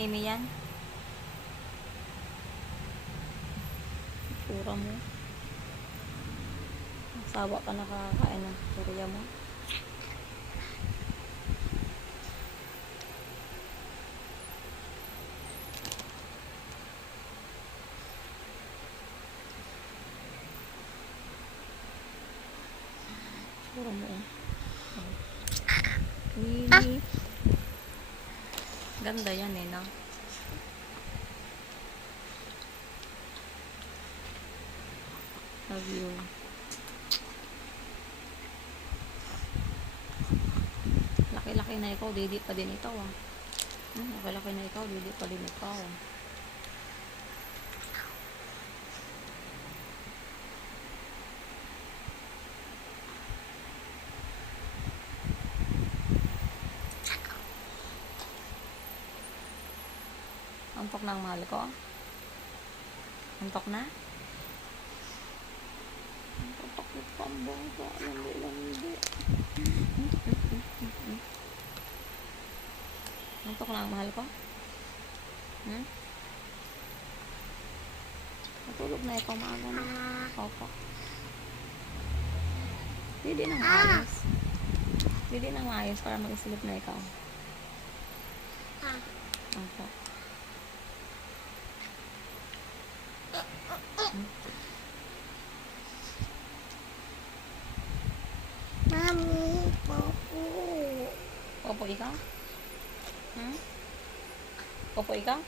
Mimi yan? Pura mo. Sawa ka nakakain ng turya mo. Pura mo. Mimi. Ganda yan eh, no? Love you. Laki-laki na ikaw, didi pa din ikaw ah. Laki-laki na ikaw, didi pa din ikaw. Antok na ang mahal ko? Antok na? Antok na pambong ko. Landi. Antok na ang mahal ko? Matulog na ikaw maaga na. Opo. Hindi nang maayos. Hindi nang maayos para mag-isilip na ikaw. Opo. Mami, popo. Popo ikaw? Popo ikaw?